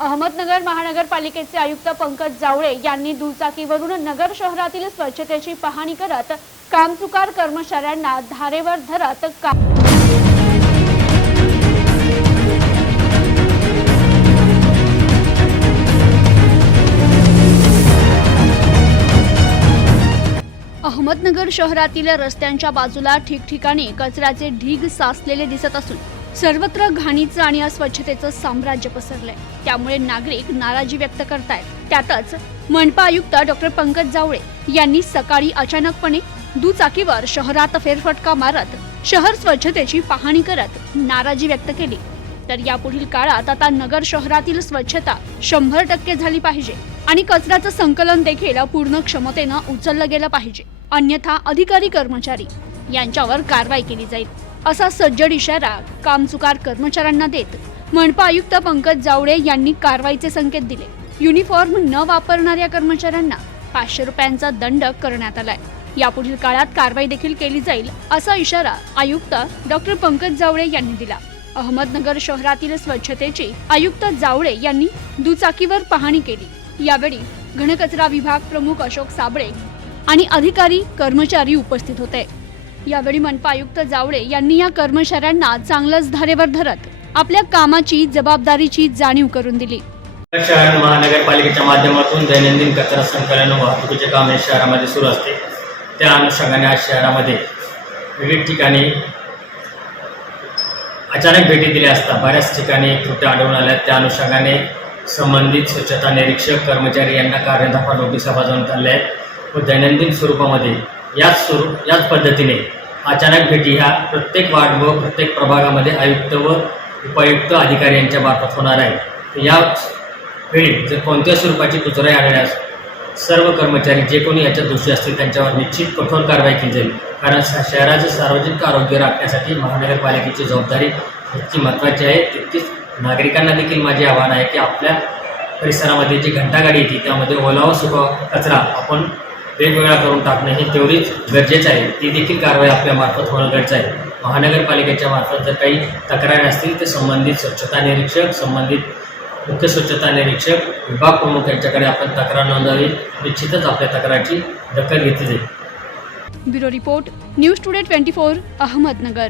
अहमदनगर महानगरपालिकेचे आयुक्त पंकज जावळे यांनी दुचाकीवरून नगर शहरातील स्वच्छतेची पाहणी करत कामचुकार कर्मचाऱ्यांना धारेवर धरत का अहमदनगर शहरातील रस्त्यांच्या बाजूला ठिकठिकाणी कचऱ्याचे ढीग साचलेले दिसत असून सर्वत्र घाणीचं आणि अस्वच्छतेचं साम्राज्य पसरलंय. त्यामुळे नागरिक नाराजी व्यक्त करतायत. त्यातच मनपा आयुक्त डॉक्टर पंकज जावळे यांनी सकाळी अचानकपणे दुचाकीवर शहरात फेरफटका मारत शहर स्वच्छतेची पाहणी करत नाराजी व्यक्त केली. तर यापुढील काळात आता नगर शहरातील स्वच्छता शंभर टक्के झाली पाहिजे आणि कचऱ्याचं संकलन देखील पूर्ण क्षमतेनं उचललं गेलं पाहिजे. अन्यथा अधिकारी कर्मचारी यांच्यावर कारवाई केली जाईल. असा सज्जड इशारा कामचुकार कर्मचाऱ्यांना देत मनपा आयुक्त पंकज जावडे यांनी कारवाईचे संकेत दिले. युनिफॉर्म न वापरणाऱ्या कर्मचाऱ्यांना पाचशे रुपयांचा दंड करण्यात आलाय. यापुढील काळात कारवाई देखील केली जाईल असा इशारा आयुक्त डॉक्टर पंकज जावळे यांनी दिला. अहमदनगर शहरातील स्वच्छतेची आयुक्त जावळे यांनी दुचाकीवर पाहणी केली. यावेळी घनकचरा विभाग प्रमुख अशोक साबळे आणि अधिकारी कर्मचारी उपस्थित होते. यावेळी मनपा आयुक्त जावळे यांनी या कर्मचाऱ्यांना चांगलंच धारेवर धरत आपल्या कामाची जबाबदारीची जाणीव करून दिली. शहर महानगरपालिकेच्या माध्यमातून दैनंदिन कचरा संकलन वाहतुकीचे काम हे शहरामध्ये सुरू असते. त्या अनुषंगाने आज शहरामध्ये विविध ठिकाणी अचानक भेटी दिल्या असता बऱ्याच ठिकाणी त्रुट्या आढळून आल्या. त्या अनुषंगाने संबंधित स्वच्छता निरीक्षक कर्मचारी यांना कार्यदापा नोटिसा बजावण्यात आल्या आहेत. व दैनंदिन स्वरूपामध्ये याच स्वरूप याच पद्धतीने अचानक भेटी ह्या प्रत्येक वार्ड व प्रत्येक प्रभागामध्ये आयुक्त व उपायुक्त अधिकारी यांच्या मार्फत होणार आहे. या वेळी जर कोणत्या स्वरूपाची तुतराई आढळल्यास सर्व कर्मचारी जे कोणी याच्यात दोषी असतील त्यांच्यावर निश्चित कठोर कारवाई केली जाईल. कारण स- शहराचं सार्वजनिक आरोग्य राखण्यासाठी महानगरपालिकेची जबाबदारी जितकी महत्त्वाची आहे. तितकीच नागरिकांना देखील माझे आव्हान आहे की आपल्या परिसरामध्ये जी घंटागाडी येते त्यामध्ये ओलावा सुका कचरा आपण वेगवेगळा करून टाकणे हे तेवढीच गरजेचं आहे. ती देखील कारवाई आपल्यामार्फत होणं गरजेचं आहे. महानगरपालिकेच्या मार्फत जर काही तक्रारी असतील तर संबंधित स्वच्छता निरीक्षक संबंधित मुख्य स्वच्छता निरीक्षक विभाग प्रमुख यांच्याकडे आपण तक्रार नोंदवावी. निश्चितच आपल्या तक्रारची दखल घेतली जाईल. Bureau report news today twenty four Ahmednagar.